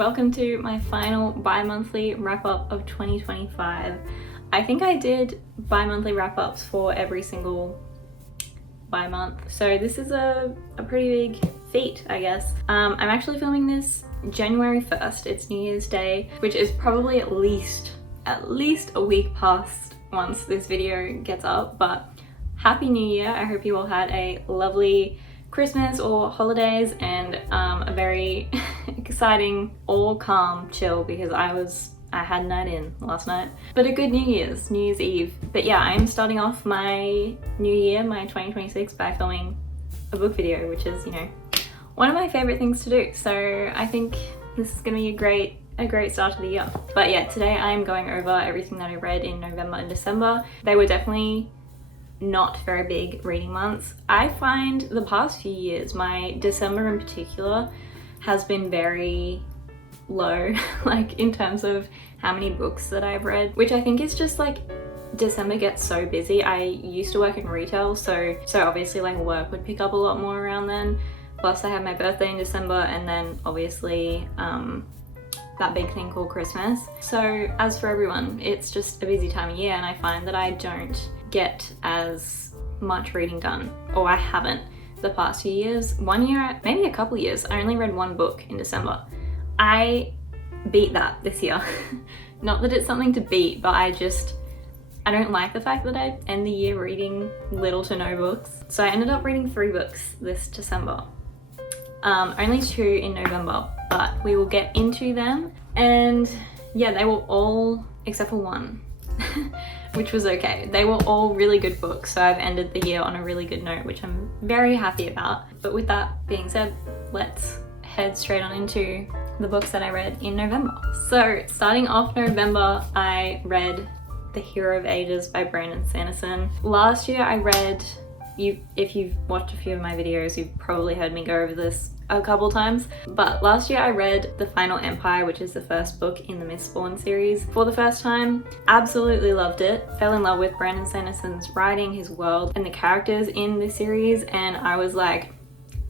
Welcome to my final bi-monthly wrap-up of 2025. I think I did bi-monthly wrap-ups for every single bi-month, so this is a pretty big feat, I guess. I'm actually filming this January 1st. It's New Year's Day, which is probably at least a week past once this video gets up, but Happy New Year. I hope you all had a lovely Christmas or holidays and a very exciting or calm chill, because I had a night in last night, but a good New Year's Eve. But yeah, I am starting off my new year, my 2026, by filming a book video, which is, you know, one of my favorite things to do. So I think this is gonna be a great start to the year. But yeah, today I am going over everything that I read in November and December. They were definitely not very big reading months. I find the past few years, my December in particular has been very low, like in terms of how many books that I've read, which I think is just like December gets so busy. I used to work in retail, so obviously like work would pick up a lot more around then. Plus I had my birthday in December, and then obviously that big thing called Christmas. So as for everyone, it's just a busy time of year, and I find that I don't get as much reading done, or I haven't the past few years. One year, maybe a couple years, I only read one book in December. I beat that this year. Not that it's something to beat, but I don't like the fact that I end the year reading little to no books. So I ended up reading 3 books this December. Only 2 in November, but we will get into them. And yeah, they were all, except for one, which was okay. They were all really good books, so I've ended the year on a really good note, which I'm very happy about. But with that being said, let's head straight on into the books that I read in November. So starting off November, I read The Hero of Ages by Brandon Sanderson. Last year I read, if you've watched a few of my videos, you've probably heard me go over this a couple times, but last year I read The Final Empire, which is the first book in the Mistborn series, for the first time. Absolutely loved it. Fell in love with Brandon Sanderson's writing, his world, and the characters in the series, and I was like,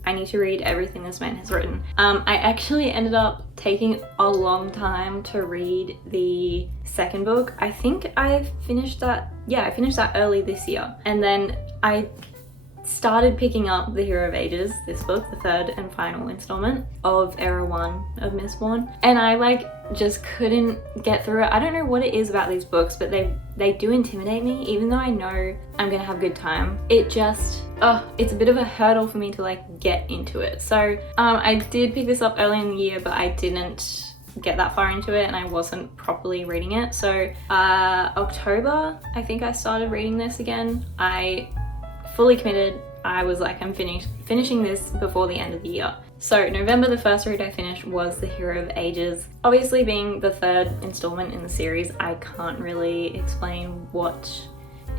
I need to read everything this man has written. I actually ended up taking a long time to read the second book. I think I finished that early this year, and then I started picking up The Hero of Ages, this book, the third and final installment of Era 1 of Mistborn, and I like just couldn't get through it. I don't know what it is about these books, but they do intimidate me, even though I know I'm gonna have a good time. It just, it's a bit of a hurdle for me to like get into it. So I did pick this up early in the year, but I didn't get that far into it and I wasn't properly reading it. So October, I think I started reading this again. I fully committed. I was like, I'm finishing this before the end of the year. So November, the first read I finished was The Hero of Ages. Obviously, being the third installment in the series, I can't really explain what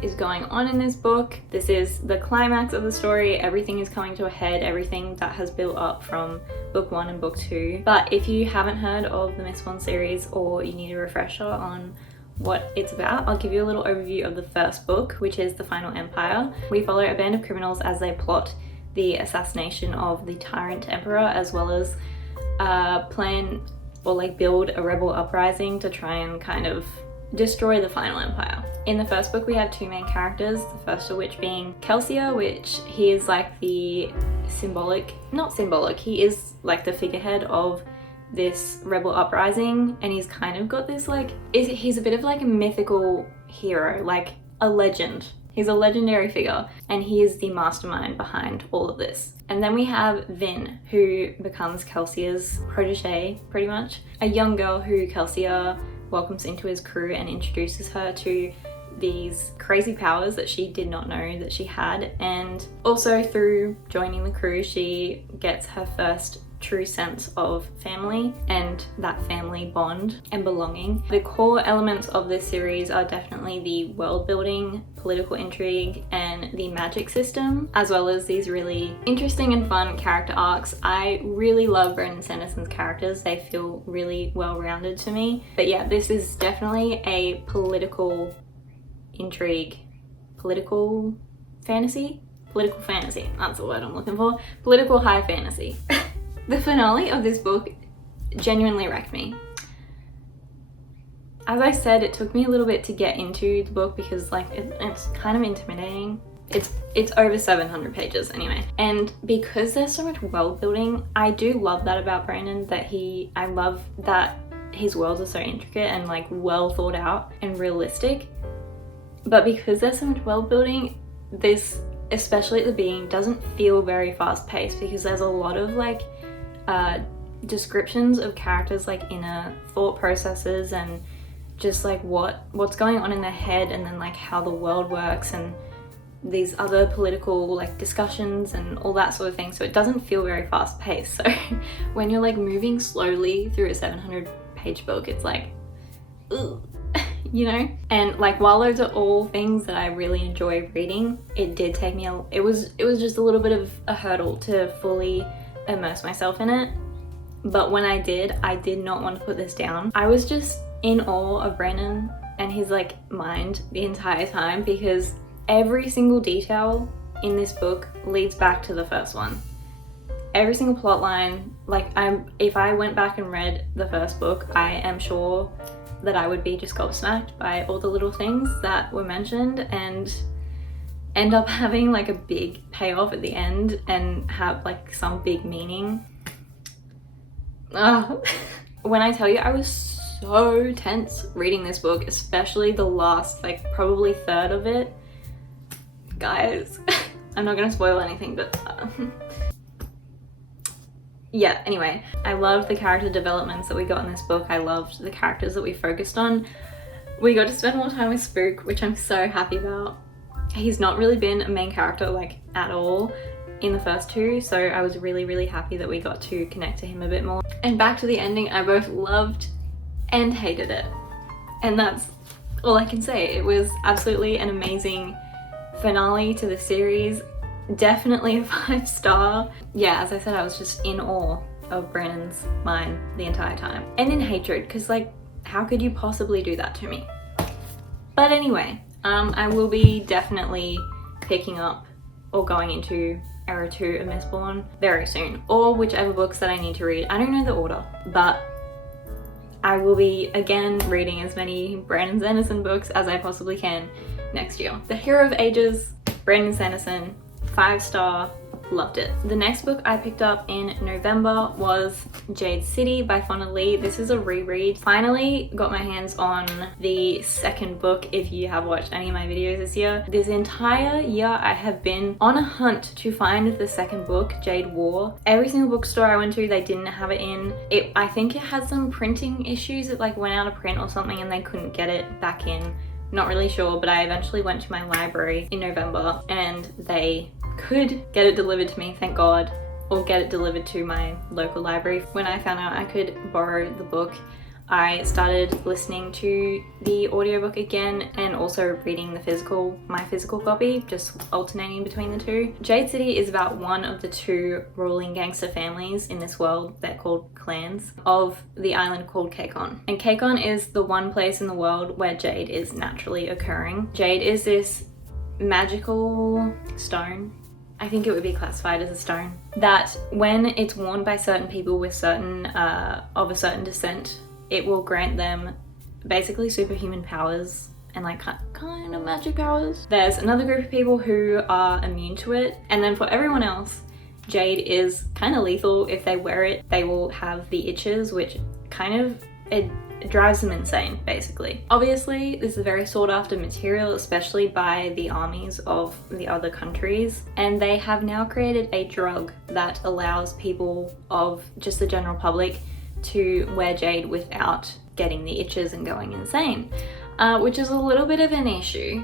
is going on in this book. This is the climax of the story. Everything is coming to a head, everything that has built up from book 1 and book 2. But if you haven't heard of the Mistborn series, or you need a refresher on what it's about, I'll give you a little overview of the first book, which is The Final Empire. We follow a band of criminals as they plot the assassination of the tyrant emperor, as well as plan or like build a rebel uprising to try and kind of destroy the final empire. In the first book we have 2 main characters, the first of which being Kelsier, which he is like the he is like the figurehead of this rebel uprising, and he's kind of got this like, he's a bit of like a mythical hero, like a legend. He's a legendary figure, and he is the mastermind behind all of this. And then we have Vin, who becomes Kelsier's protege, pretty much. A young girl who Kelsier welcomes into his crew and introduces her to these crazy powers that she did not know that she had. And also through joining the crew, she gets her first true sense of family and that family bond and belonging. The core elements of this series are definitely the world building, political intrigue, and the magic system, as well as these really interesting and fun character arcs. I really love Brandon Sanderson's characters. They feel really well-rounded to me. But yeah, this is definitely a political intrigue, political fantasy, that's the word I'm looking for. Political high fantasy. The finale of this book genuinely wrecked me. As I said, it took me a little bit to get into the book because like it's kind of intimidating. It's over 700 pages anyway. And because there's so much world building, I do love that about Brandon, that I love that his worlds are so intricate and like well thought out and realistic. But because there's so much world building, this, especially at the beginning, doesn't feel very fast paced because there's a lot of like descriptions of characters, like inner thought processes and just like what's going on in their head, and then like how the world works and these other political like discussions and all that sort of thing. So it doesn't feel very fast paced. So when you're like moving slowly through a 700 page book, it's like, ugh, you know? And like while those are all things that I really enjoy reading, it did take me it was just a little bit of a hurdle to fully immerse myself in it. But when I did not want to put this down. I was just in awe of Brandon and his like mind the entire time, because every single detail in this book leads back to the first one. Every single plot line, like if I went back and read the first book, I am sure that I would be just gobsmacked by all the little things that were mentioned and end up having like a big payoff at the end and have like some big meaning. When I tell you, I was so tense reading this book, especially the last like probably third of it. Guys, I'm not gonna spoil anything, but yeah, anyway, I loved the character developments that we got in this book. I loved the characters that we focused on. We got to spend more time with Spook, which I'm so happy about. He's not really been a main character like at all in the first two, so I was really happy that we got to connect to him a bit more. And back to the ending, I both loved and hated it, and that's all I can say. It was absolutely an amazing finale to the series. Definitely a 5-star. Yeah, as I said, I was just in awe of Brandon's mind the entire time, and in hatred, because like, how could you possibly do that to me? But anyway, I will be definitely picking up or going into Era 2 of Mistborn very soon, or whichever books that I need to read. I don't know the order, but I will be again reading as many Brandon Sanderson books as I possibly can next year. The Hero of Ages, Brandon Sanderson, 5-star, loved it. The next book I picked up in November was Jade City by Fonda. This is a reread. Finally got my hands on the second book. If you have watched any of my videos this year, this entire year I have been on a hunt to find the second book, Jade War. Every single bookstore I went to, they didn't have it in. I think it had some printing issues. It like went out of print or something and they couldn't get it back in. Not really sure, but I eventually went to my library in November and they could get it delivered to me, thank God, or get it delivered to my local library. When I found out I could borrow the book, I started listening to the audiobook again and also reading my physical copy, just alternating between the two. Jade City is about one of the two ruling gangster families in this world. They're called clans of the island called quach. And quach is the one place in the world where jade is naturally occurring. Jade is this magical stone, I think it would be classified as a stone, that when it's worn by certain people with of a certain descent, it will grant them basically superhuman powers and like kind of magic powers. There's another group of people who are immune to it, and then for everyone else, jade is kind of lethal. If they wear it, they will have the itches, which kind of it drives them insane, basically. Obviously, this is a very sought after material, especially by the armies of the other countries, and they have now created a drug that allows people of just the general public to wear jade without getting the itches and going insane, which is a little bit of an issue,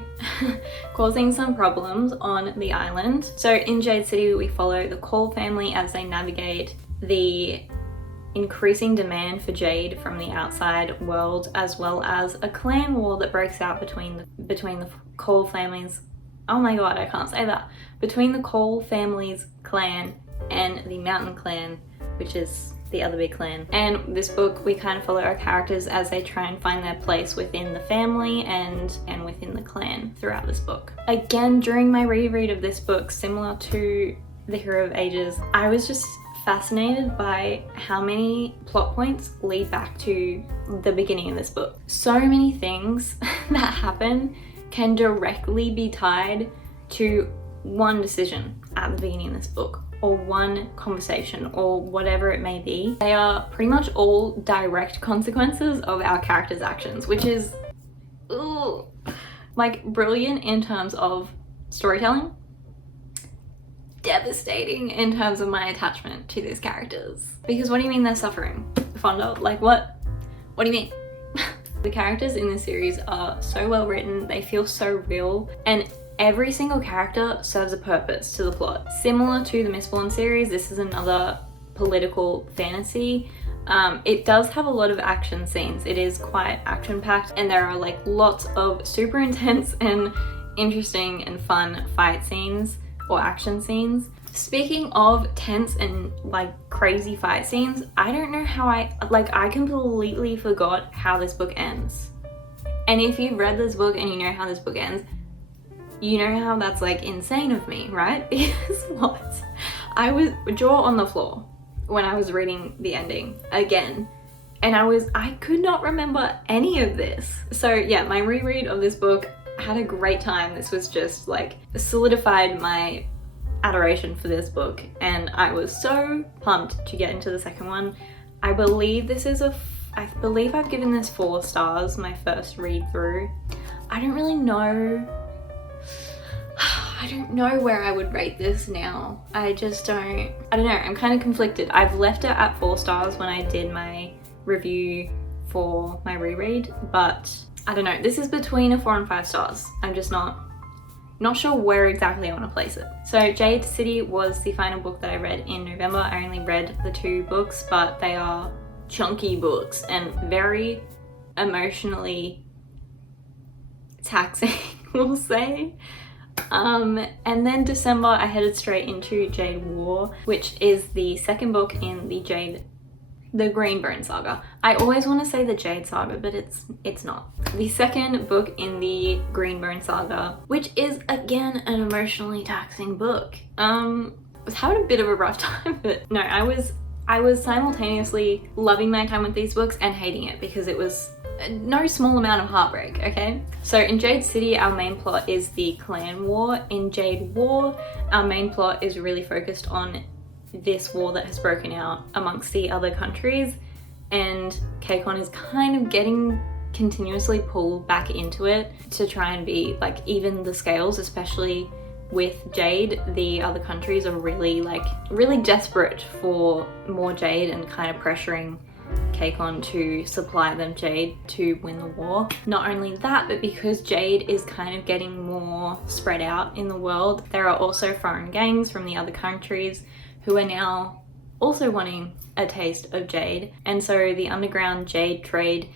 causing some problems on the island. So in Jade City, we follow the Cole family as they navigate the increasing demand for jade from the outside world, as well as a clan war that breaks out between the Cole families. Oh my god, I can't say that. Between the Cole family's clan and the Mountain clan, which is the other big clan. And this book, we kind of follow our characters as they try and find their place within the family and within the clan throughout this book. Again, during my reread of this book, similar to The Hero of Ages, I was just fascinated by how many plot points lead back to the beginning of this book. So many things that happen can directly be tied to one decision at the beginning of this book, or one conversation, or whatever it may be. They are pretty much all direct consequences of our characters' actions, which is like brilliant in terms of storytelling, devastating in terms of my attachment to these characters. Because what do you mean they're suffering, Fonda? Like what do you mean? The characters in this series are so well written, they feel so real, and every single character serves a purpose to the plot. Similar to the Mistborn series, this is another political fantasy. It does have a lot of action scenes. It is quite action-packed, and there are like lots of super intense and interesting and fun fight scenes or action scenes. Speaking of tense and like crazy fight scenes, I don't know how I completely forgot how this book ends. And if you've read this book and you know how this book ends, you know how that's like insane of me, right? Because what? I was jaw on the floor when I was reading the ending again, and I could not remember any of this. So yeah, my reread of this book, had a great time. This was just like solidified my adoration for this book, and I was so pumped to get into the second one. I believe I've given this 4 stars my first read through. I don't know where I would rate this now. I don't know, I'm kind of conflicted. I've left it at 4 stars when I did my review for my reread, but I don't know, this is between a 4 and 5 stars. I'm just not sure where exactly I want to place it. So Jade City was the final book that I read in November. I only read the 2 books, but they are chunky books and very emotionally taxing, we'll say. And then December I headed straight into Jade War, which is the second book in the Greenbone saga. I always want to say the Jade saga, but it's not. The second book in the Greenbone saga, which is again an emotionally taxing book. I was having a bit of a rough time, but no, I was simultaneously loving my time with these books and hating it, because it was no small amount of heartbreak, okay? So in Jade City, our main plot is the clan war. In Jade War, our main plot is really focused on this war that has broken out amongst the other countries, and quach is kind of getting continuously pulled back into it to try and be like even the scales, especially with Jade. The other countries are really desperate for more Jade and kind of pressuring quach to supply them Jade to win the war. Not only that, but because Jade is kind of getting more spread out in the world, there are also foreign gangs from the other countries who are now also wanting a taste of Jade. And so the underground Jade trade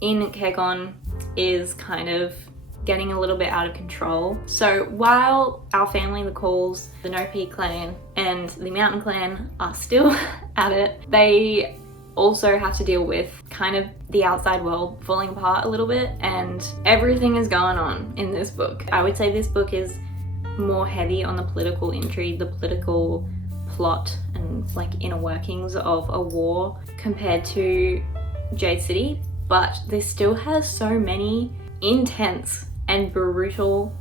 in quach is kind of getting a little bit out of control. So while our family, the Calls, the No-P clan, and the Mountain clan are still at it, they also have to deal with kind of the outside world falling apart a little bit, and everything is going on in this book. I would say this book is more heavy on the political intrigue, the political plot and like inner workings of a war compared to Jade City, but this still has so many intense and brutal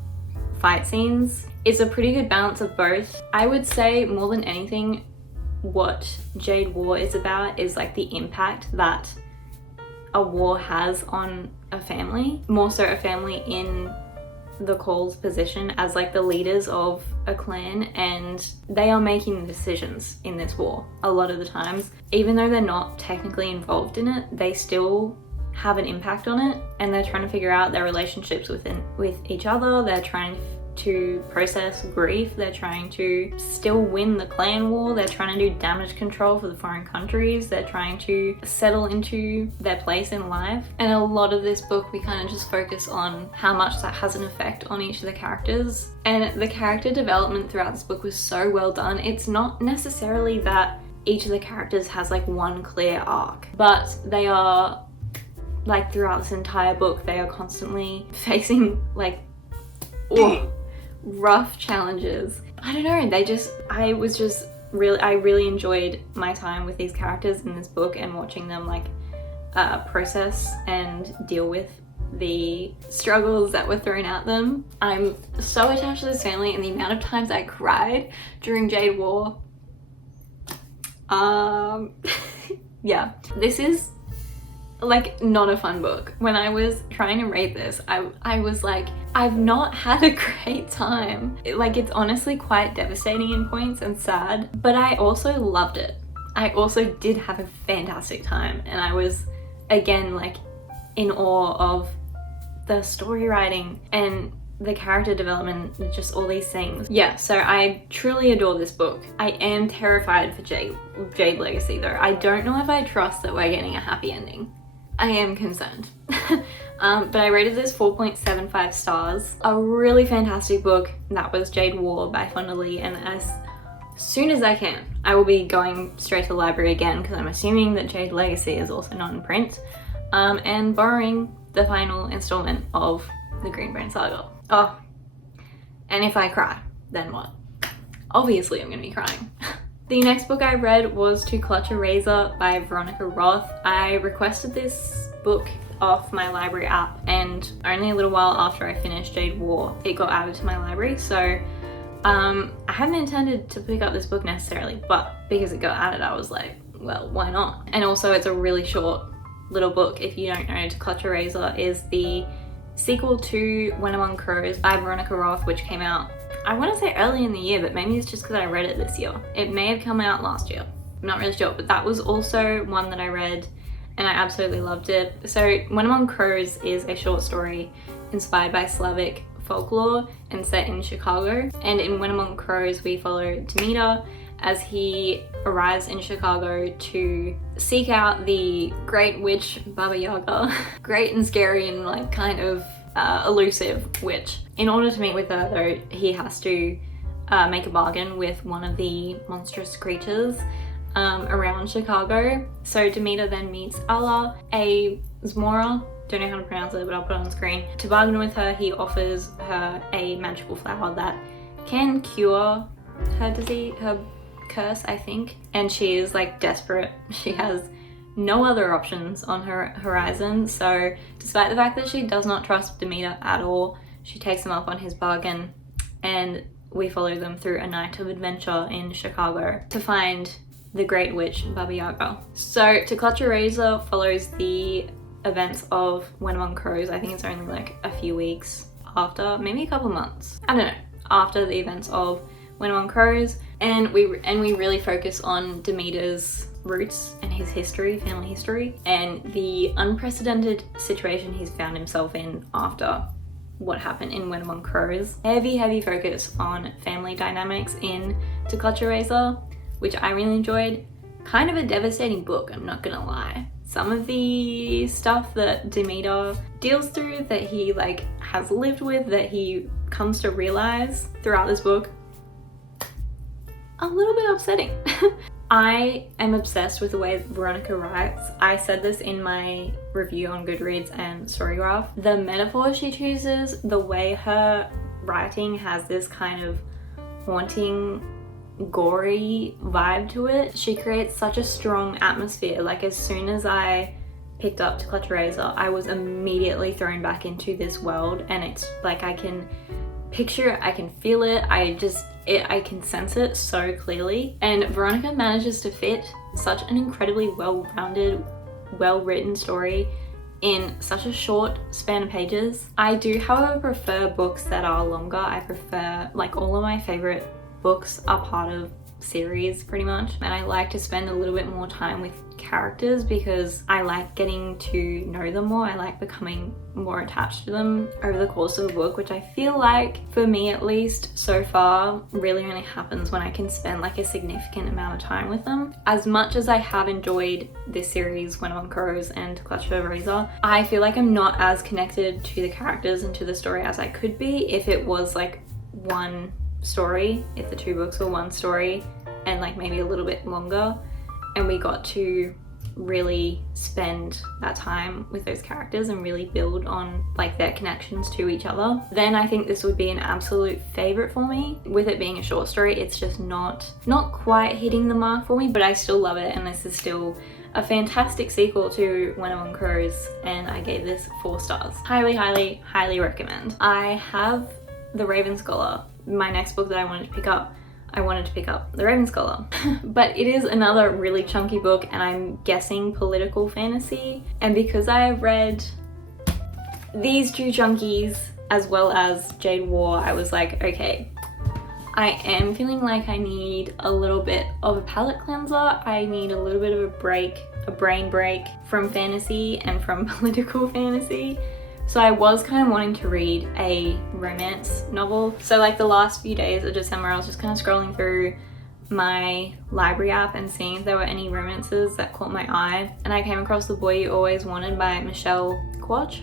fight scenes. It's a pretty good balance of both. I would say more than anything, what Jade War is about is like the impact that a war has on a family, more so a family in the Calls' position as like the leaders of a clan, and they are making the decisions in this war a lot of the times. Even though they're not technically involved in it, they still have an impact on it, and they're trying to figure out their relationships with each other. They're trying to process grief. They're trying to still win the clan war. They're trying to do damage control for the foreign countries. They're trying to settle into their place in life. And a lot of this book, we kind of just focus on how much that has an effect on each of the characters. And the character development throughout this book was so well done. It's not necessarily that each of the characters has like one clear arc, but they are like throughout this entire book, they are constantly facing like rough challenges. I don't know, I was just I really enjoyed my time with these characters in this book and watching them like process and deal with the struggles that were thrown at them. I'm so attached to this family, and the amount of times I cried during Jade War. Yeah, this is like not a fun book. When I was trying to rate this, I was like, I've not had a great time. It's honestly quite devastating in points and sad, but I also loved it. I also did have a fantastic time, and I was again like in awe of the story writing and the character development, just all these things. Yeah, so I truly adore this book. I am terrified for Jade Legacy though. I don't know if I trust that we're getting a happy ending. I am concerned. But I rated this 4.75 stars. A really fantastic book. That was Jade War by Fonda, and as soon as I can, I will be going straight to the library again, because I'm assuming that Jade Legacy is also not in print, and borrowing the final installment of the Green Brain Saga. Oh, and if I cry, then what? Obviously I'm gonna be crying. The next book I read was To Clutch a Razor by Veronica Roth. I requested this book off my library app, and only a little while after I finished Jade War, it got added to my library. So I hadn't intended to pick up this book necessarily, but because it got added, I was like, well, why not? And also it's a really short little book. If you don't know, To Clutch a Razor is the sequel to When Among Crows by Veronica Roth, which came out, I want to say early in the year, but maybe it's just because I read it this year. It may have come out last year. I'm not really sure, but that was also one that I read and I absolutely loved it. So When Among Crows is a short story inspired by Slavic folklore and set in Chicago. And in When Among Crows, we follow Demeter as he arrives in Chicago to seek out the great witch Baba Yaga. Great and scary and like kind of elusive witch. In order to meet with her though, he has to make a bargain with one of the monstrous creatures around Chicago. So Demeter then meets Allah, a Zmora, don't know how to pronounce it, but I'll put it on screen. To bargain with her, he offers her a magical flower that can cure her disease, her curse, I think. And she is like desperate. She has no other options on her horizon. So despite the fact that she does not trust Demeter at all, she takes him up on his bargain, and we follow them through a night of adventure in Chicago to find the great witch Baba Yaga. So To Clutch a Razor follows the events of When Among Crows. I think it's only like a few weeks after, maybe a couple months, I don't know, after the events of When Among Crows, and we really focus on Demeter's roots and his history, family history, and the unprecedented situation he's found himself in after what happened in When Among Crows. Heavy focus on family dynamics in To Clutch a Razor, which I really enjoyed. Kind of a devastating book, I'm not gonna lie. Some of the stuff that Demeter deals through, that he like has lived with, that he comes to realize throughout this book, a little bit upsetting. I am obsessed with the way Veronica writes. I said this in my review on Goodreads and Storygraph. The metaphor she chooses, the way her writing has this kind of haunting, gory vibe to it. She creates such a strong atmosphere. Like as soon as I picked up To Clutch a Razor, I was immediately thrown back into this world, and it's like I can picture it, I can feel it, I can sense it so clearly. And Veronica manages to fit such an incredibly well-rounded, well-written story in such a short span of pages. I do, however, prefer books that are longer. I prefer, like, all of my favorite books are part of series pretty much, and I like to spend a little bit more time with characters because I like getting to know them more. I like becoming more attached to them over the course of a book, which I feel like, for me at least so far, really only happens when I can spend like a significant amount of time with them. As much as I have enjoyed this series, When Among Crows and To Clutch a Razor, I feel like I'm not as connected to the characters and to the story as I could be if it was like one story, if the two books were one story and like maybe a little bit longer, and we got to really spend that time with those characters and really build on like their connections to each other, then I think this would be an absolute favorite for me. With it being a short story, it's just not quite hitting the mark for me, but I still love it, and this is still a fantastic sequel to When Among Crows, and I gave this 4 stars. Highly, highly, highly recommend. I have The Raven Scholar, my next book that I wanted to pick up. I wanted to pick up The Raven Scholar, but it is another really chunky book, and I'm guessing political fantasy. And because I have read these 2 chunkies as well as Jade War, I was like, okay, I am feeling like I need a little bit of a palate cleanser. I need a little bit of a break, a brain break from fantasy and from political fantasy. So I was kind of wanting to read a romance novel. So like the last few days of December, I was just kind of scrolling through my library app and seeing if there were any romances that caught my eye. And I came across The Boy You Always Wanted by Quach.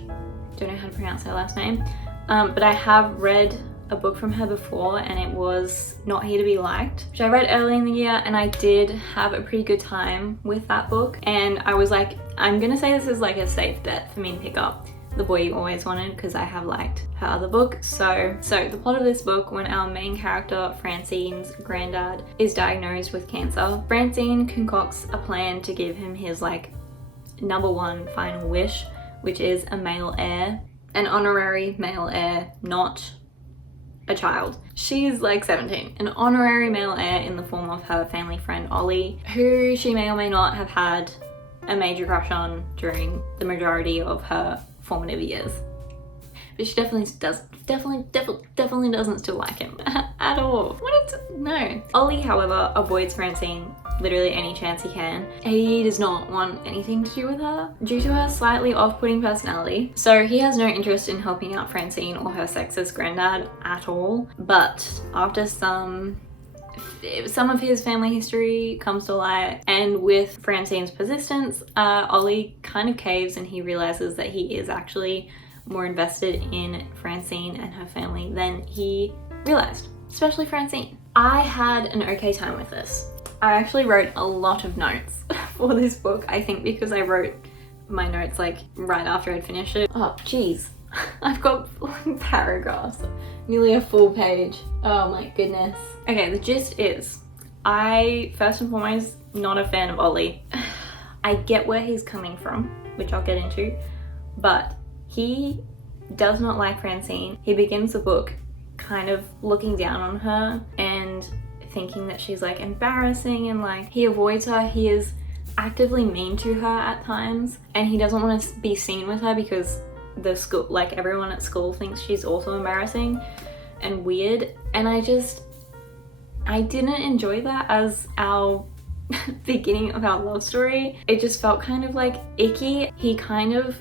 Don't know how to pronounce her last name. But I have read a book from her before, and it was Not Here to Be Liked, which I read early in the year, and I did have a pretty good time with that book. And I was like, I'm gonna say this is like a safe bet for me to pick up The Boy You Always Wanted, because I have liked her other book. So the plot of this book, when our main character Francine's granddad is diagnosed with cancer, Francine concocts a plan to give him his like #1 final wish, which is a male heir, an honorary male heir, not a child. She's like 17, an honorary male heir in the form of her family friend Ollie, who she may or may not have had a major crush on during the majority of her formative years. But she definitely doesn't still like him at all. No. Ollie, however, avoids Francine literally any chance he can. He does not want anything to do with her due to her slightly off-putting personality. So he has no interest in helping out Francine or her sexist granddad at all. But after some of his family history comes to light, and with Francine's persistence, Ollie kind of caves, and he realizes that he is actually more invested in Francine and her family than he realized, especially Francine. I had an okay time with this. I actually wrote a lot of notes for this book, I think because I wrote my notes like right after I'd finished it. Oh geez, I've got paragraphs, nearly a full page. Oh my goodness. Okay, the gist is, I first and foremost not a fan of Ollie. I get where he's coming from, which I'll get into, but he does not like Francine. He begins the book kind of looking down on her and thinking that she's like embarrassing, and like he avoids her. He is actively mean to her at times, and he doesn't want to be seen with her because the school, like everyone at school, thinks she's also embarrassing and weird. And I didn't enjoy that as our beginning of our love story. It just felt kind of like icky. He kind of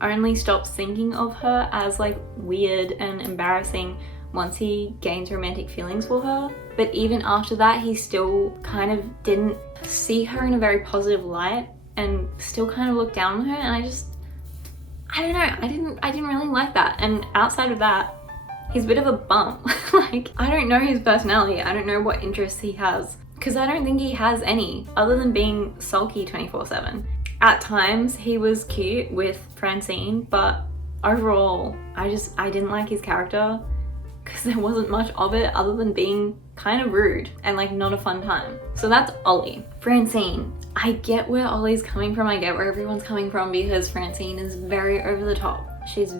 only stops thinking of her as like weird and embarrassing once he gains romantic feelings for her. But even after that, he still kind of didn't see her in a very positive light and still kind of looked down on her. And I don't know, I didn't really like that. And outside of that, he's a bit of a bum. Like, I don't know his personality. I don't know what interests he has, because I don't think he has any other than being sulky 24/7. At times he was cute with Francine, but overall I didn't like his character because there wasn't much of it other than being kind of rude and like not a fun time. So that's Ollie. Francine, I get where Ollie's coming from. I get where everyone's coming from, because Francine is very over the top. She's a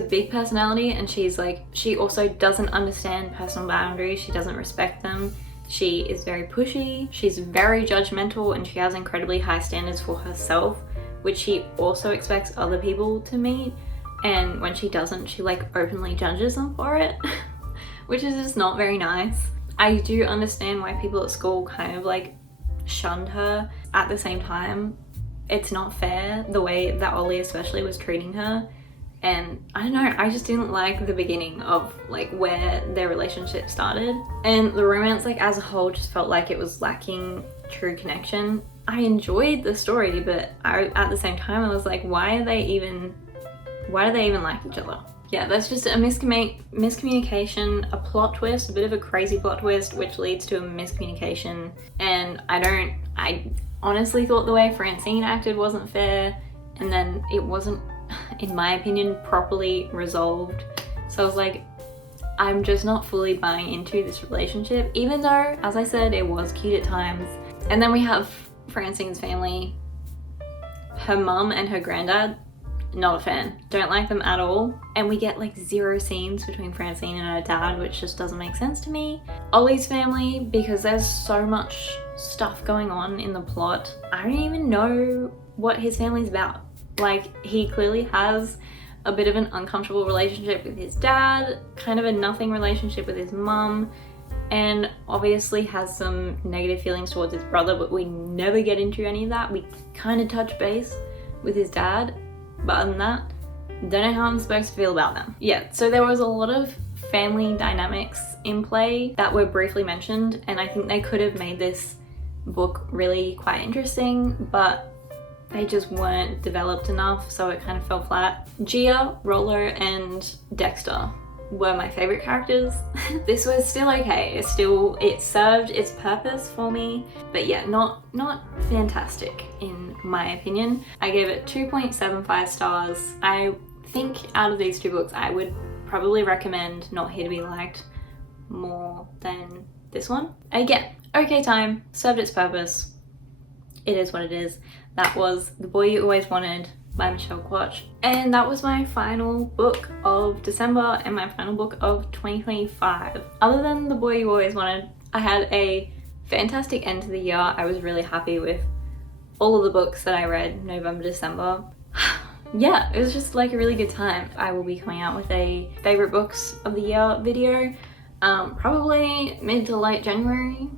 big personality, and she also doesn't understand personal boundaries. She doesn't respect them. She is very pushy, she's very judgmental, and she has incredibly high standards for herself, which she also expects other people to meet. And when she doesn't, she like openly judges them for it, which is just not very nice. I do understand why people at school kind of like shunned her. At the same time, it's not fair the way that Ollie especially was treating her. And I don't know, I just didn't like the beginning of like where their relationship started. And the romance like as a whole just felt like it was lacking true connection. I enjoyed the story, but at the same time I was like, why do they even like each other? Yeah, that's just a miscommunication, a plot twist, a bit of a crazy plot twist, which leads to a miscommunication. And I honestly thought the way Francine acted wasn't fair, and then it wasn't, in my opinion, properly resolved. So I was like, I'm just not fully buying into this relationship, even though, as I said, it was cute at times. And then we have Francine's family. Her mum and her granddad, not a fan. Don't like them at all. And we get like 0 scenes between Francine and her dad, which just doesn't make sense to me. Ollie's family, because there's so much stuff going on in the plot, I don't even know what his family's about. Like, he clearly has a bit of an uncomfortable relationship with his dad, kind of a nothing relationship with his mum, and obviously has some negative feelings towards his brother, but we never get into any of that. We kind of touch base with his dad, but other than that, don't know how I'm supposed to feel about them. Yeah, so there was a lot of family dynamics in play that were briefly mentioned, and I think they could have made this book really quite interesting, but they just weren't developed enough, so it kind of fell flat. Gia, Rollo, and Dexter were my favorite characters. This was still okay. It served its purpose for me, but yeah, not fantastic in my opinion. I gave it 2.75 stars. I think out of these 2 books, I would probably recommend Not Here to Be Liked more than this one. Again, okay time, served its purpose. It is what it is. That was The Boy You Always Wanted by Michelle Quach. And that was my final book of December and my final book of 2025. Other than The Boy You Always Wanted, I had a fantastic end to the year. I was really happy with all of the books that I read November, December. Yeah, it was just like a really good time. I will be coming out with a favorite books of the year video, probably mid to late January.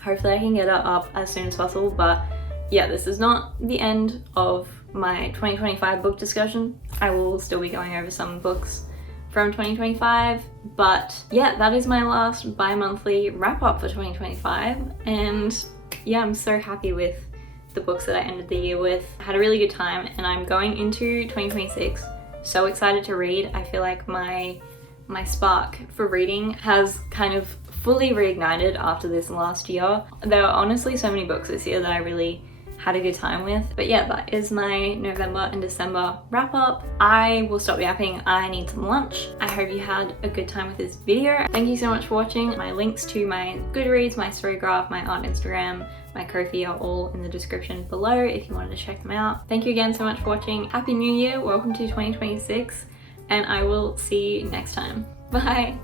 Hopefully I can get it up as soon as possible, but yeah, this is not the end of my 2025 book discussion. I will still be going over some books from 2025, but yeah, that is my last bi-monthly wrap up for 2025, and yeah, I'm so happy with the books that I ended the year with. I had a really good time, and I'm going into 2026 so excited to read. I feel like my spark for reading has kind of fully reignited after this last year. There are honestly so many books this year that I really had a good time with. But yeah, that is my November and December wrap up. I will stop yapping. I need some lunch. I hope you had a good time with this video. Thank you so much for watching. My links to my Goodreads, my Storygraph, my art Instagram, my Ko-fi are all in the description below if you wanted to check them out. Thank you again so much for watching. Happy New Year. Welcome to 2026, and I will see you next time. Bye.